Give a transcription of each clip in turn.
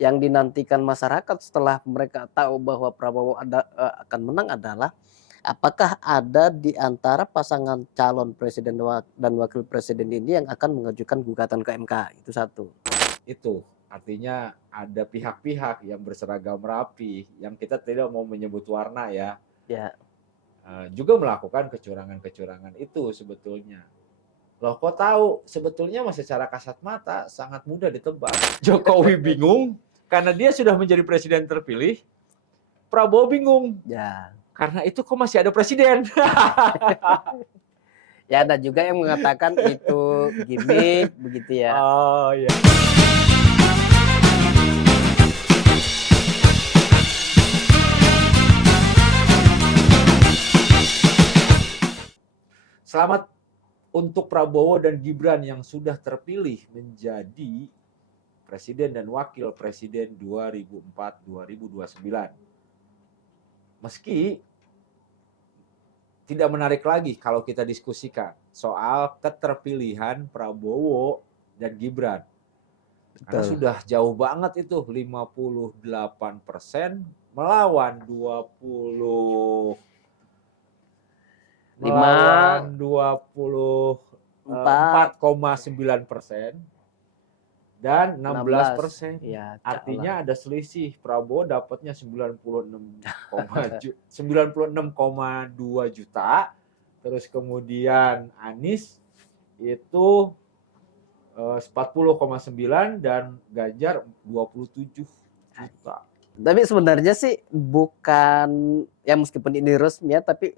yang dinantikan masyarakat setelah mereka tahu bahwa Prabowo akan menang adalah, apakah ada di antara pasangan calon presiden dan wakil presiden ini yang akan mengajukan gugatan ke MK, itu satu. Itu artinya ada pihak-pihak yang berseragam rapi, yang kita tidak mau menyebut warna ya, Ya, juga melakukan kecurangan-kecurangan itu sebetulnya. Loh kok tahu? Sebetulnya masih secara kasat mata sangat mudah ditebak. Jokowi bingung karena dia sudah menjadi presiden terpilih, Prabowo bingung ya. karena itu kok masih ada presiden. Ya, ada juga yang mengatakan itu gimmick begitu ya. Oh ya. Selamat untuk Prabowo dan Gibran yang sudah terpilih menjadi presiden dan wakil presiden 2004-2029. Meski tidak menarik lagi kalau kita diskusikan soal keterpilihan Prabowo dan Gibran. Karena Betul. sudah jauh banget itu 58% melawan 24,9% dan 16%. 16. Ya, cak lah. Artinya ada selisih. Prabowo dapatnya 96,2 juta. Terus kemudian Anies itu 40,9 dan Ganjar 27 juta. Tapi sebenarnya sih bukan, ya meskipun ini resmi ya, tapi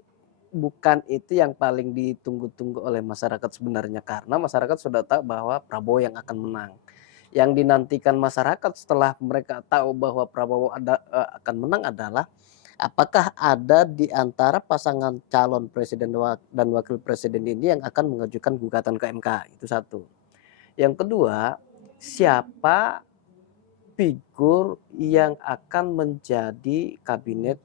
bukan itu yang paling ditunggu-tunggu oleh masyarakat sebenarnya, karena masyarakat sudah tahu bahwa Prabowo yang akan menang. Yang dinantikan masyarakat setelah mereka tahu bahwa Prabowo akan menang adalah, apakah ada di antara pasangan calon presiden dan wakil presiden ini yang akan mengajukan gugatan ke MK, itu satu. Yang kedua, siapa figur yang akan menjadi kabinet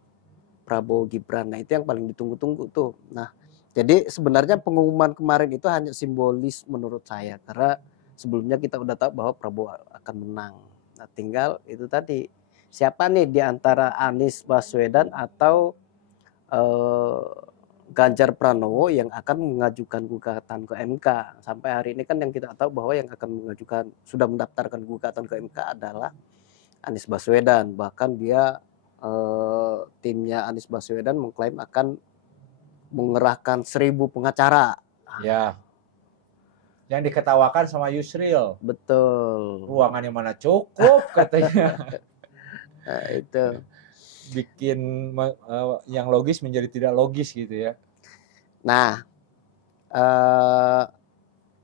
Prabowo Gibran. Nah, itu yang paling ditunggu-tunggu tuh. Nah, jadi sebenarnya pengumuman kemarin itu hanya simbolis menurut saya, karena sebelumnya kita udah tahu bahwa Prabowo akan menang. Nah, tinggal itu tadi, siapa nih di antara Anies Baswedan atau Ganjar Pranowo yang akan mengajukan gugatan ke MK. Sampai hari ini kan yang kita tahu bahwa yang akan mengajukan, sudah mendaftarkan gugatan ke MK adalah Anies Baswedan. Bahkan dia timnya Anies Baswedan mengklaim akan mengerahkan 1.000 pengacara. Ya. Yang diketawakan sama Yusril. Betul. Ruangannya mana cukup katanya. Nah, itu. Bikin yang logis menjadi tidak logis gitu ya. Nah,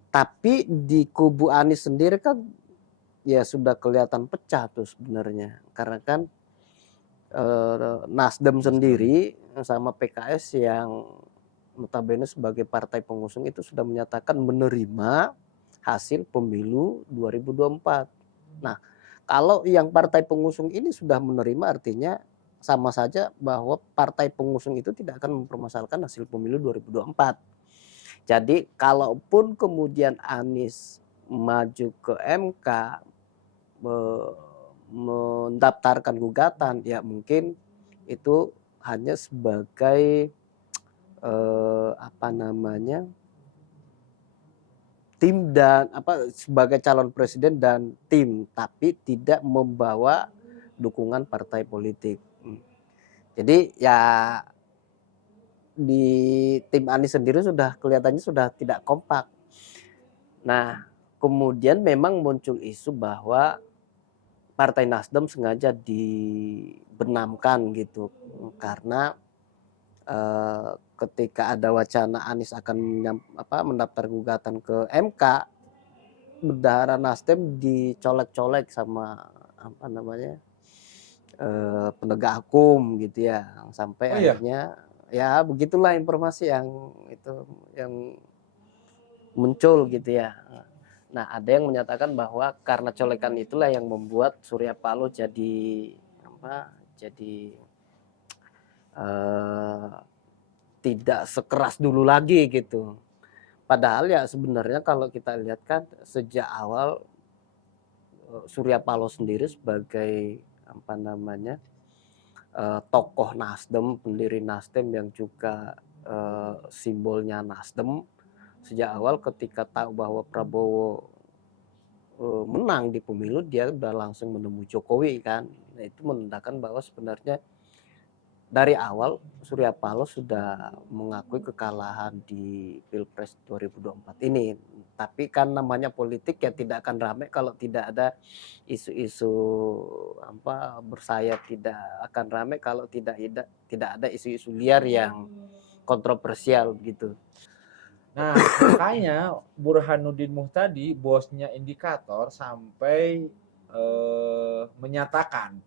tapi di kubu Anies sendiri kan ya sudah kelihatan pecah tuh sebenarnya, karena kan Nasdem sendiri sama PKS yang notabene sebagai partai pengusung itu sudah menyatakan menerima hasil pemilu 2024. Nah, kalau yang partai pengusung ini sudah menerima, artinya sama saja bahwa partai pengusung itu tidak akan mempermasalahkan hasil pemilu 2024. Jadi kalaupun kemudian Anies maju ke MK mendaftarkan gugatan, ya mungkin itu hanya sebagai apa namanya, tim dan sebagai calon presiden dan tim, tapi tidak membawa dukungan partai politik. Jadi ya di tim Anies sendiri sudah kelihatannya sudah tidak kompak. Nah, kemudian memang muncul isu bahwa Partai Nasdem sengaja dibenamkan gitu, karena ketika ada wacana Anies akan mendaftar gugatan ke MK, bendahara Nasdem dicolek-colek sama apa namanya, penegak hukum gitu ya, sampai Oh iya. akhirnya ya begitulah informasi yang itu yang muncul gitu ya. Nah, ada yang menyatakan bahwa karena colekan itulah yang membuat Surya Paloh jadi tidak sekeras dulu lagi gitu. Padahal ya sebenarnya kalau kita lihat kan sejak awal Surya Paloh sendiri sebagai apa namanya, tokoh Nasdem, pendiri Nasdem yang juga simbolnya Nasdem, sejak awal ketika tahu bahwa Prabowo menang di pemilu, dia udah langsung menemui Jokowi kan. Nah, itu menandakan bahwa sebenarnya dari awal Surya Paloh sudah mengakui kekalahan di Pilpres 2024 ini. Tapi kan namanya politik ya tidak akan ramai kalau tidak ada isu-isu apa bersayap, tidak akan ramai kalau tidak ada isu-isu liar yang kontroversial gitu. Nah, makanya Burhanuddin Muhtadi, bosnya Indikator, sampai menyatakan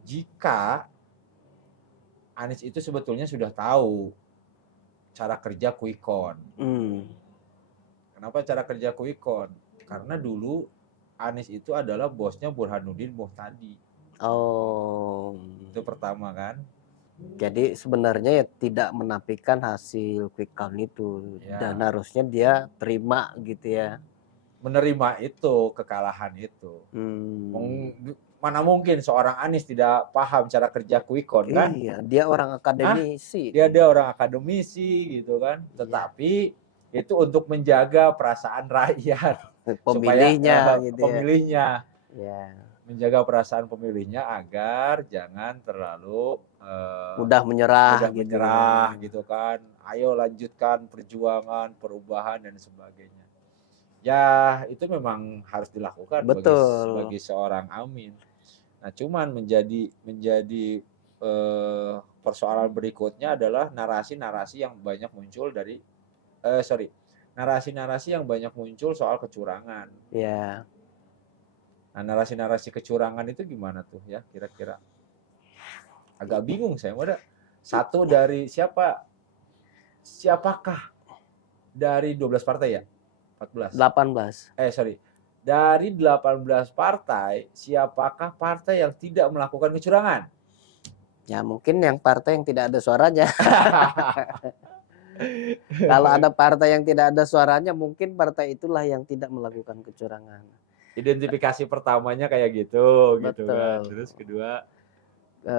jika Anies itu sebetulnya sudah tahu cara kerja quick count. Kenapa cara kerja quick count? Karena dulu Anies itu adalah bosnya Burhanuddin Muhtadi. Oh, Itu pertama kan. jadi sebenarnya ya tidak menafikan hasil quick count itu, Ya. dan harusnya dia terima gitu ya. Menerima itu, kekalahan itu. Mana mungkin seorang Anies tidak paham cara kerja quick count kan? Iya, dia orang akademisi. Dia orang akademisi gitu kan. Tetapi itu untuk menjaga perasaan rakyat, Pemilihnya supaya gitu pemilihnya. Ya. Menjaga perasaan pemilihnya agar jangan terlalu mudah menyerah gitu kan. Ayo lanjutkan perjuangan, perubahan dan sebagainya. Ya, itu memang harus dilakukan bagi seorang Amin. Nah, cuman menjadi persoalan berikutnya adalah narasi-narasi yang banyak muncul dari narasi-narasi yang banyak muncul soal kecurangan. Ya. Nah, narasi-narasi kecurangan itu gimana tuh ya kira-kira? Agak bingung saya. Satu dari siapakah dari 12 partai ya? 14. 18. Dari 18 partai, siapakah partai yang tidak melakukan kecurangan? Ya mungkin yang partai yang tidak ada suaranya. Kalau ada partai yang tidak ada suaranya, mungkin partai itulah yang tidak melakukan kecurangan. Identifikasi pertamanya kayak gitu. Betul. Gitu kan. Terus kedua,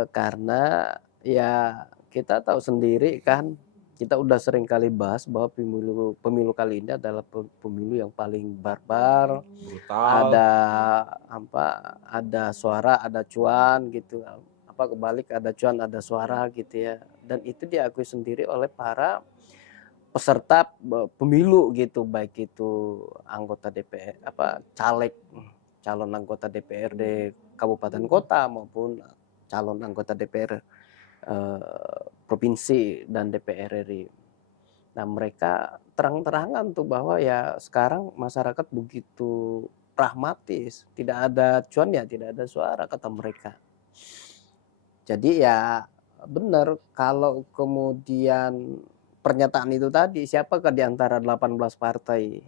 karena ya kita tahu sendiri kan, kita udah sering kali bahas bahwa pemilu kali ini adalah pemilu yang paling barbar, brutal. Ada suara, ada cuan gitu. Kebalik, ada cuan, ada suara gitu ya. Dan itu diakui sendiri oleh para peserta pemilu gitu, baik itu anggota DPR, calon anggota DPRD kabupaten kota maupun calon anggota DPR provinsi dan DPR RI. Nah, mereka terang-terangan tuh bahwa ya sekarang masyarakat begitu pragmatis, tidak ada cuan ya tidak ada suara kata mereka. Jadi ya benar kalau kemudian pernyataan itu tadi, siapakah di antara 18 partai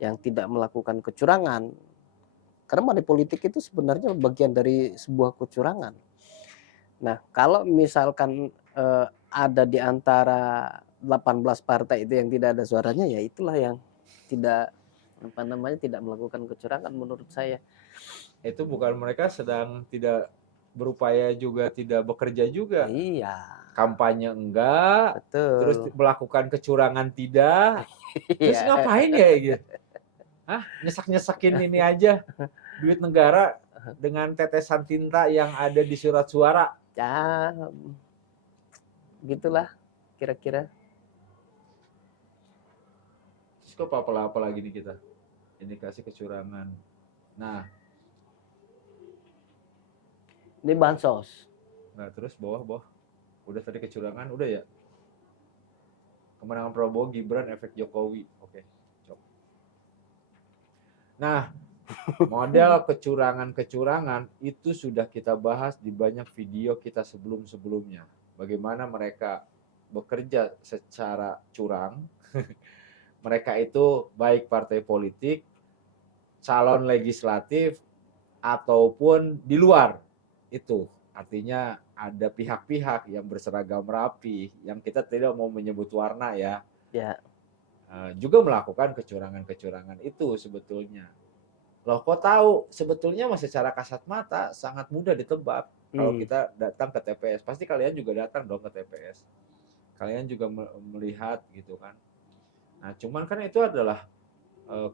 yang tidak melakukan kecurangan? Karena money politik itu sebenarnya bagian dari sebuah kecurangan. Nah, kalau misalkan ada di antara 18 partai itu yang tidak ada suaranya, ya itulah yang tidak melakukan kecurangan menurut saya. Itu bukan mereka sedang tidak berupaya juga, tidak bekerja juga. Iya. Kampanye enggak, betul. Terus melakukan kecurangan tidak. Terus ngapain ya gitu? Nyesak-nyesakin ini aja duit negara dengan tetesan tinta yang ada di surat suara. Ya, gitulah kira-kira. Terus kok apa lagi nih kita? Indikasi kecurangan. Nah, ini bansos. Nah, terus bawah. Udah tadi kecurangan, udah ya. Kemenangan Prabowo, Gibran, efek Jokowi. Oke, cok. Nah, model kecurangan itu sudah kita bahas di banyak video kita sebelum-sebelumnya. Bagaimana mereka bekerja secara curang. Mereka itu baik partai politik, calon legislatif, ataupun di luar itu. Artinya ada pihak-pihak yang berseragam rapi, yang kita tidak mau menyebut warna ya. Juga melakukan kecurangan-kecurangan itu sebetulnya. Loh kok tahu? Sebetulnya mah secara kasat mata sangat mudah ditebak kalau Hmm. kita datang ke TPS. Pasti kalian juga datang dong ke TPS. Kalian juga melihat gitu kan. Nah, cuman kan itu adalah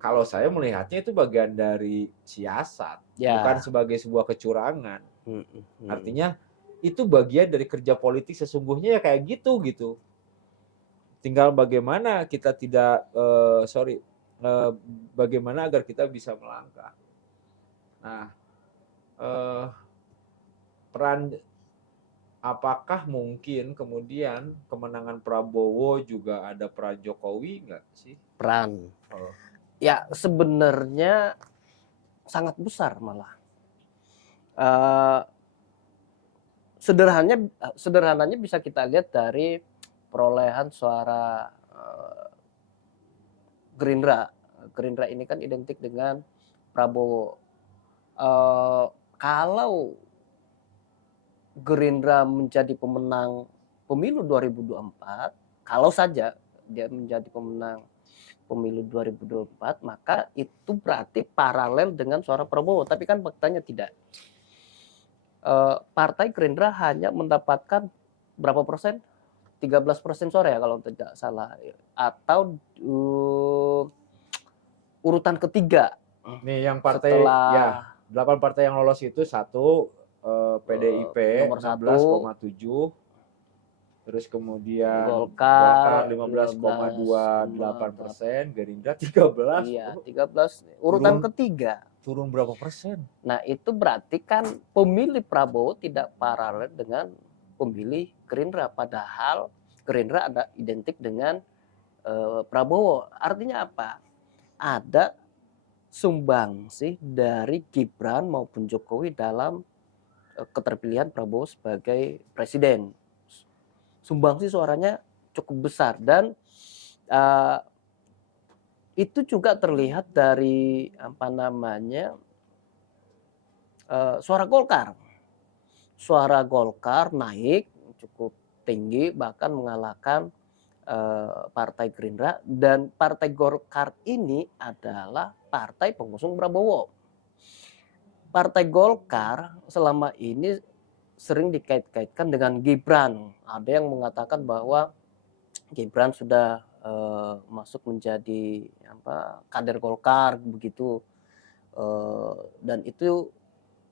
kalau saya melihatnya itu bagian dari siasat, bukan Ya. sebagai sebuah kecurangan. Hmm, hmm. Artinya itu bagian dari kerja politik sesungguhnya ya kayak gitu gitu. Tinggal bagaimana kita tidak bagaimana agar kita bisa melangkah. Nah, eh, peran apakah mungkin kemudian kemenangan Prabowo juga ada peran Jokowi nggak sih? Peran. Oh, Ya sebenarnya sangat besar malah. Sederhananya bisa kita lihat dari perolehan suara Gerindra. Gerindra ini kan identik dengan Prabowo. Kalau Gerindra menjadi pemenang pemilu 2024, kalau saja dia menjadi pemenang pemilu 2024, maka itu berarti paralel dengan suara Prabowo. Tapi kan faktanya tidak. Partai Gerindra hanya mendapatkan berapa persen? 13% suara ya kalau tidak salah. Atau urutan ketiga nih yang partai ya setelah 8 partai yang lolos itu satu PDIP nomor satu 16,7, terus kemudian Golkar Golkar 15,8. 15,28%, Gerindra 13. Iya, Oh, 13 urutan turun ketiga. turun berapa persen? Nah, itu berarti kan pemilih Prabowo tidak paralel dengan pemilih Gerindra, padahal Gerindra ada identik dengan Prabowo. Artinya apa? Ada sumbangsi dari Gibran maupun Jokowi dalam keterpilihan Prabowo sebagai presiden. Sumbangsi suaranya cukup besar dan itu juga terlihat dari apa namanya suara Golkar. Suara Golkar naik cukup tinggi bahkan mengalahkan Partai Gerindra, dan Partai Golkar ini adalah partai pengusung Prabowo. Partai Golkar selama ini sering dikait-kaitkan dengan Gibran. Ada yang mengatakan bahwa Gibran sudah masuk menjadi kader Golkar begitu, dan itu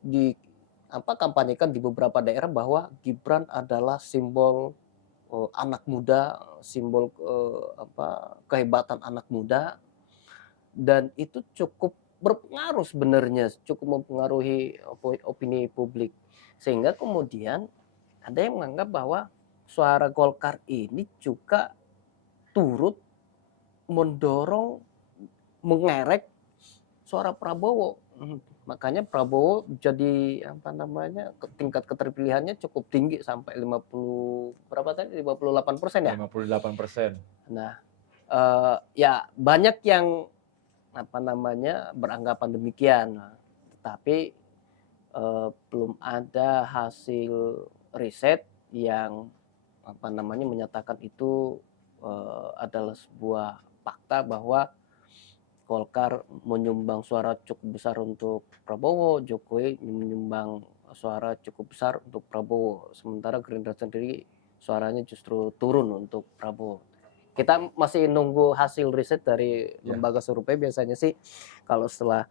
di kampanyekan di beberapa daerah bahwa Gibran adalah simbol anak muda, simbol kehebatan anak muda, dan itu cukup berpengaruh sebenarnya, cukup mempengaruhi opini publik. Sehingga kemudian ada yang menganggap bahwa suara Golkar ini juga turut mendorong, mengerek suara Prabowo. Makanya Prabowo jadi tingkat keterpilihannya cukup tinggi sampai 58% ya. 58%. Nah, ya banyak yang beranggapan demikian. Tetapi belum ada hasil riset yang menyatakan itu adalah sebuah fakta bahwa Golkar menyumbang suara cukup besar untuk Prabowo, Jokowi menyumbang suara cukup besar untuk Prabowo. Sementara Gerindra sendiri suaranya justru turun untuk Prabowo. Kita masih nunggu hasil riset dari lembaga survei. Biasanya sih kalau setelah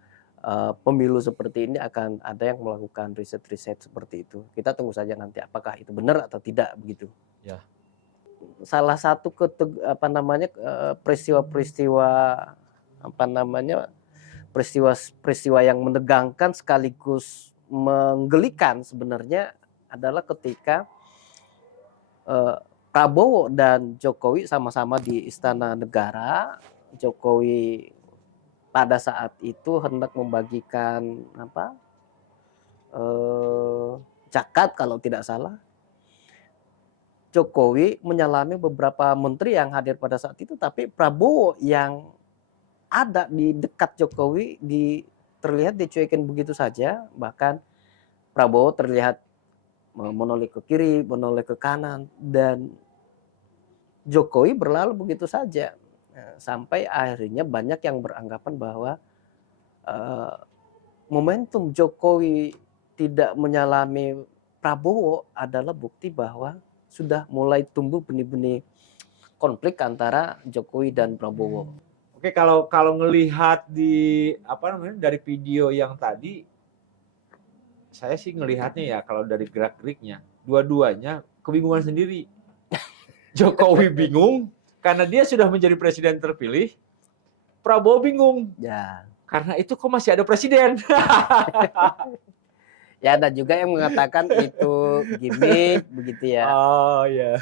pemilu seperti ini akan ada yang melakukan riset-riset seperti itu. Kita tunggu saja nanti apakah itu benar atau tidak begitu. Ya. Salah satu peristiwa-peristiwa peristiwa yang menegangkan sekaligus menggelikan sebenarnya adalah ketika Prabowo dan Jokowi sama-sama di Istana Negara. Jokowi pada saat itu hendak membagikan zakat kalau tidak salah. Jokowi menyalami beberapa menteri yang hadir pada saat itu, tapi Prabowo yang ada di dekat Jokowi terlihat dicuekin begitu saja. Bahkan Prabowo terlihat menoleh ke kiri, menoleh ke kanan, dan Jokowi berlalu begitu saja. Sampai akhirnya banyak yang beranggapan bahwa momentum Jokowi tidak menyalami Prabowo adalah bukti bahwa sudah mulai tumbuh benih-benih konflik antara Jokowi dan Prabowo. Oke, kalau ngelihat di apa namanya dari video yang tadi, saya sih ngelihatnya ya kalau dari gerak-geriknya, dua-duanya kebingungan sendiri. Jokowi bingung karena dia sudah menjadi presiden terpilih, Prabowo bingung Ya. karena itu kok masih ada presiden. Ya ada juga yang mengatakan itu gimmick begitu ya. Oh ya.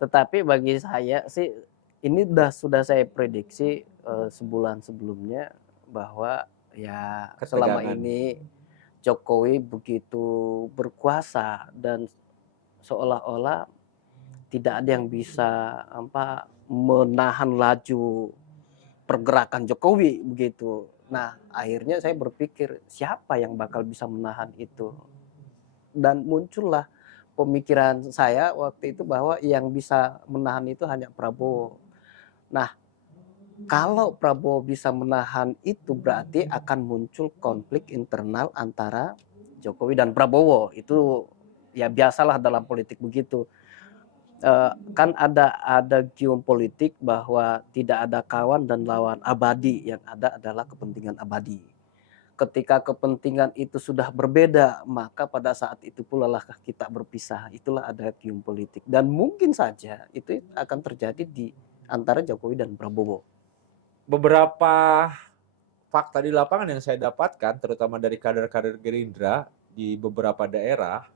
Tetapi bagi saya sih ini sudah saya prediksi sebulan sebelumnya bahwa ya selama Ketegangan. ini Jokowi begitu berkuasa dan seolah-olah tidak ada yang bisa menahan laju pergerakan Jokowi begitu. Nah, akhirnya saya berpikir siapa yang bakal bisa menahan itu. Dan muncullah pemikiran saya waktu itu bahwa yang bisa menahan itu hanya Prabowo. Nah, kalau Prabowo bisa menahan itu berarti akan muncul konflik internal antara Jokowi dan Prabowo. Itu ya biasalah dalam politik begitu. Kan ada geopolitik bahwa tidak ada kawan dan lawan abadi, yang ada adalah kepentingan abadi. Ketika kepentingan itu sudah berbeda, maka pada saat itu pula lah kita berpisah. Itulah ada geopolitik dan mungkin saja itu akan terjadi di antara Jokowi dan Prabowo. Beberapa fakta di lapangan yang saya dapatkan, terutama dari kader-kader Gerindra di beberapa daerah,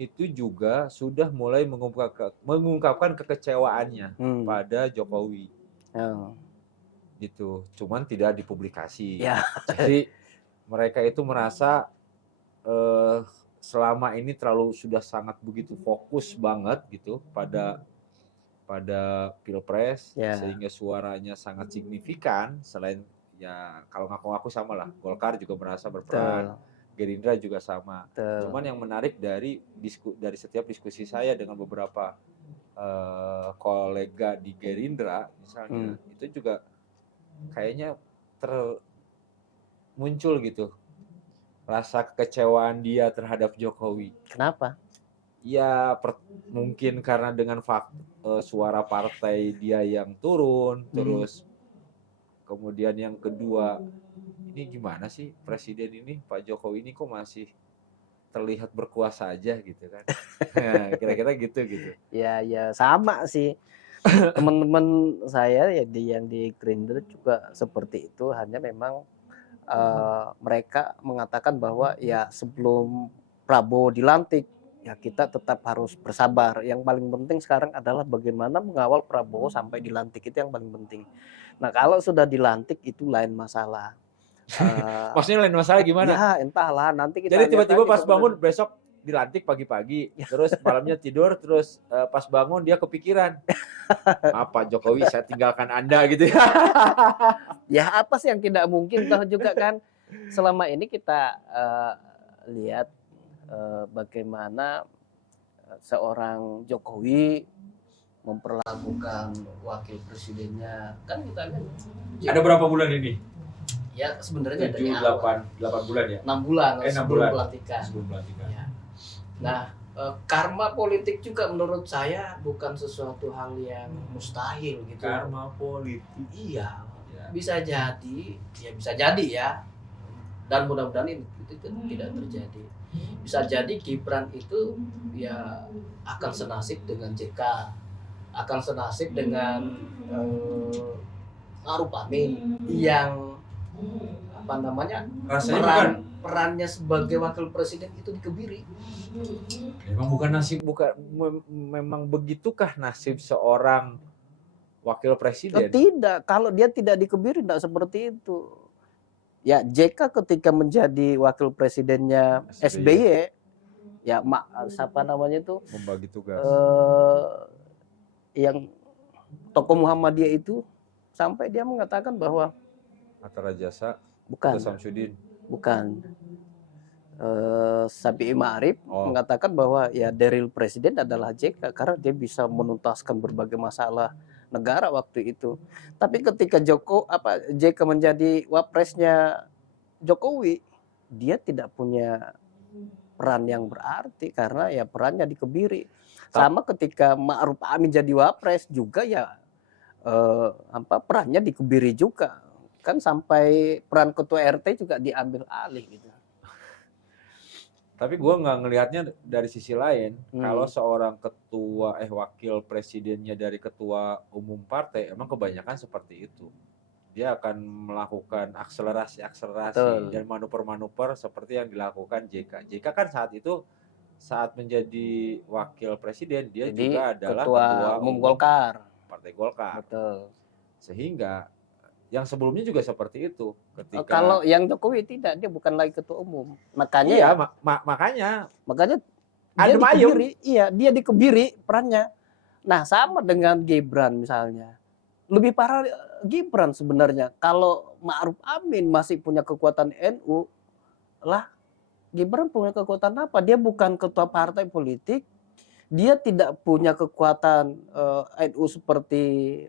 itu juga sudah mulai mengungkapkan kekecewaannya pada Jokowi. Gitu. Cuman tidak dipublikasi. Ya. Jadi mereka itu merasa selama ini sudah sangat begitu fokus banget gitu pada Pilpres, sehingga suaranya sangat signifikan. Selain ya kalau ngaku-ngaku sama lah, Golkar juga merasa berperan, Gerindra juga sama. Cuman yang menarik dari setiap diskusi saya dengan beberapa kolega di Gerindra misalnya, itu juga kayaknya muncul gitu rasa kekecewaan dia terhadap Jokowi. Kenapa? Ya mungkin karena dengan suara partai dia yang turun, terus kemudian yang kedua, ini gimana sih presiden ini, Pak Jokowi ini kok masih terlihat berkuasa aja gitu kan. Nah, kira-kira gitu. Ya sama sih. Teman-teman saya ya yang di Gerindra juga seperti itu, hanya memang mereka mengatakan bahwa ya sebelum Prabowo dilantik ya kita tetap harus bersabar. Yang paling penting sekarang adalah bagaimana mengawal Prabowo sampai dilantik, itu yang paling penting. Nah kalau sudah dilantik itu lain masalah. Maksudnya lain masalah gimana? Ya entahlah, nanti kita. Jadi tiba-tiba pas bangun besok dilantik pagi-pagi, terus malamnya tidur, terus pas bangun dia kepikiran, apa Jokowi saya tinggalkan Anda gitu ya. Ya apa sih yang tidak mungkin, toh juga kan selama ini kita lihat bagaimana seorang Jokowi memperlakukan wakil presidennya, kan kita lihat. Ada berapa bulan ini? Ya sebenarnya 8 bulan ya? 6 bulan sebelum pelantikan. Ya. Nah, karma politik juga menurut saya bukan sesuatu hal yang mustahil gitu. Karma politik. Iya, bisa jadi, ya bisa jadi ya. Dan mudah-mudahan itu tidak terjadi. Bisa jadi Gibran itu ya akan senasib dengan JK, akan senasib dengan Ma'ruf Amin yang perannya sebagai wakil presiden itu dikebiri. Memang begitukah nasib seorang wakil presiden? Tidak, kalau dia tidak dikebiri tidak seperti itu. Ya JK ketika menjadi wakil presidennya SBY ya siapa namanya itu membagi tugas. Yang tokoh Muhammadiyah itu sampai dia mengatakan bahwa Hatta Rajasa, bukan Samsudin, bukan Sabi'i Ma'arif mengatakan bahwa ya the real presiden adalah JK karena dia bisa menuntaskan berbagai masalah negara waktu itu. Tapi ketika JK menjadi wapresnya Jokowi, dia tidak punya peran yang berarti karena ya perannya dikebiri. Sama ketika Ma'ruf Amin jadi wapres juga ya perannya dikebiri juga. Kan sampai peran ketua RT juga diambil alih gitu. Tapi gue nggak ngelihatnya dari sisi lain. Kalau Hmm. seorang wakil presidennya dari ketua umum partai, emang kebanyakan seperti itu. Dia akan melakukan akselerasi Betul. dan manuver-manuver seperti yang dilakukan JK. JK kan saat menjadi wakil presiden, dia Jadi juga adalah ketua ketua umum umum Golkar. Partai Golkar. Betul. Sehingga yang sebelumnya juga seperti itu. Kalau yang Jokowi tidak, dia bukan lagi ketua umum. Makanya Iya, ya, makanya dia adem ayem. dikebiri. Iya, dia dikebiri perannya. Nah, sama dengan Gibran misalnya. Lebih parah Gibran sebenarnya. Kalau Ma'ruf Amin masih punya kekuatan NU, lah Gibran punya kekuatan apa? Dia bukan ketua partai politik, dia tidak punya kekuatan NU seperti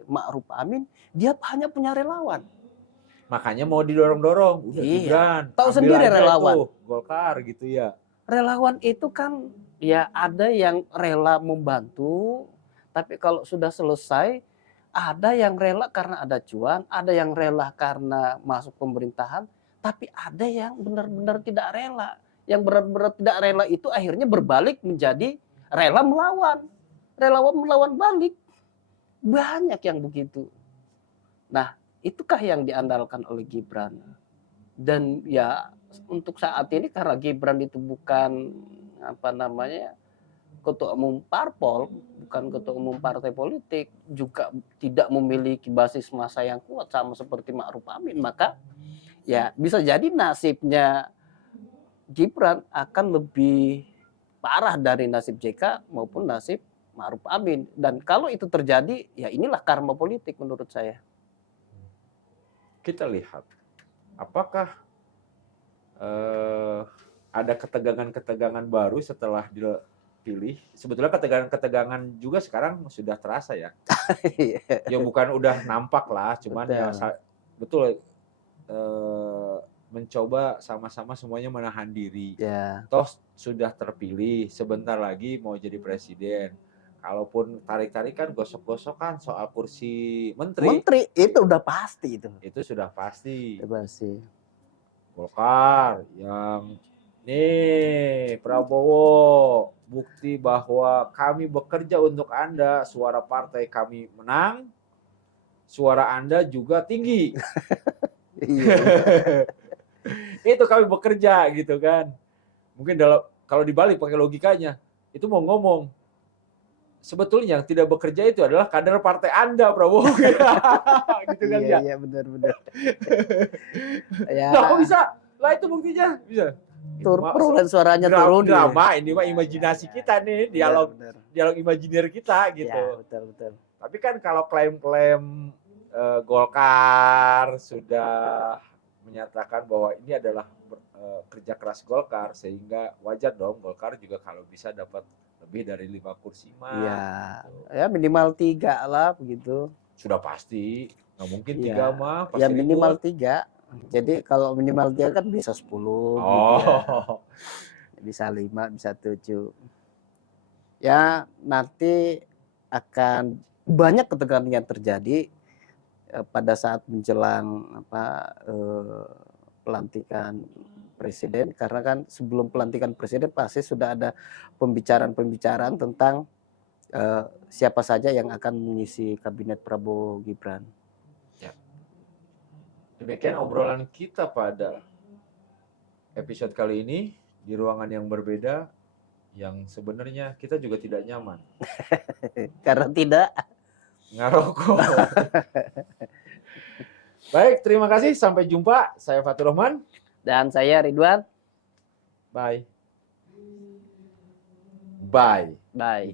Ma'ruf Amin, dia hanya punya relawan. Makanya mau didorong-dorong, udah Iya, Gibran, tahu ambil sendiri aja relawan. itu Golkar gitu ya. Relawan itu kan ya ada yang rela membantu, tapi kalau sudah selesai ada yang rela karena ada cuan, ada yang rela karena masuk pemerintahan, tapi ada yang benar-benar tidak rela. Yang benar-benar tidak rela itu akhirnya berbalik menjadi rela melawan. Relawan melawan balik. Banyak yang begitu. Nah, itukah yang diandalkan oleh Gibran. Dan ya untuk saat ini karena Gibran itu bukan ketua umum parpol, bukan ketua umum partai politik, juga tidak memiliki basis massa yang kuat sama seperti Ma'ruf Amin, maka ya bisa jadi nasibnya Gibran akan lebih parah dari nasib JK maupun nasib Ma'ruf Amin. Dan kalau itu terjadi, ya inilah karma politik menurut saya. Kita lihat apakah ada ketegangan-ketegangan baru setelah dipilih. Sebetulnya ketegangan-ketegangan juga sekarang sudah terasa ya. Ya bukan udah nampak lah, cuman ya betul mencoba sama-sama semuanya menahan diri. Ya. Toh sudah terpilih, sebentar lagi mau jadi presiden. Kalaupun tarik-tarikan, gosok-gosokan soal kursi menteri. Menteri itu udah pasti itu. Itu sudah pasti. Pasti. Golkar yang nih Prabowo bukti bahwa kami bekerja untuk Anda, suara partai kami menang, suara Anda juga tinggi. Itu kami bekerja gitu kan. Mungkin kalau dibalik pakai logikanya, itu mau ngomong sebetulnya yang tidak bekerja itu adalah kader partai Anda, Prabowo. Gitu kan ya? Iya, benar-benar. Ya. Nah, kok bisa? Lah itu buktinya bisa. Perolehan suaranya turun. Drama ini mah imajinasi kita nih, dialog imajiner kita gitu. Ya, betul. Tapi kan kalau klaim-klaim Golkar sudah menyatakan bahwa ini adalah kerja keras Golkar, sehingga wajar dong Golkar juga kalau bisa dapat lebih dari 5 kursi mah. Iya, ya minimal 3 lah begitu. Sudah pasti, nggak mungkin 3 mah. Ya minimal 3. Jadi kalau minimal 3 kan bisa 10. Gitu ya. Bisa 5, bisa 7. Ya nanti akan banyak ketegangan yang terjadi pada saat menjelang pelantikan presiden, karena kan sebelum pelantikan presiden pasti sudah ada pembicaraan tentang siapa saja yang akan mengisi kabinet Prabowo Gibran. Ya. Demikian obrolan kita pada episode kali ini di ruangan yang berbeda, yang sebenarnya kita juga tidak nyaman. Karena tidak ngerokok. Baik, terima kasih. Sampai jumpa. Saya Fatur Rahman. Dan saya Ridwan. Bye. Bye. Bye.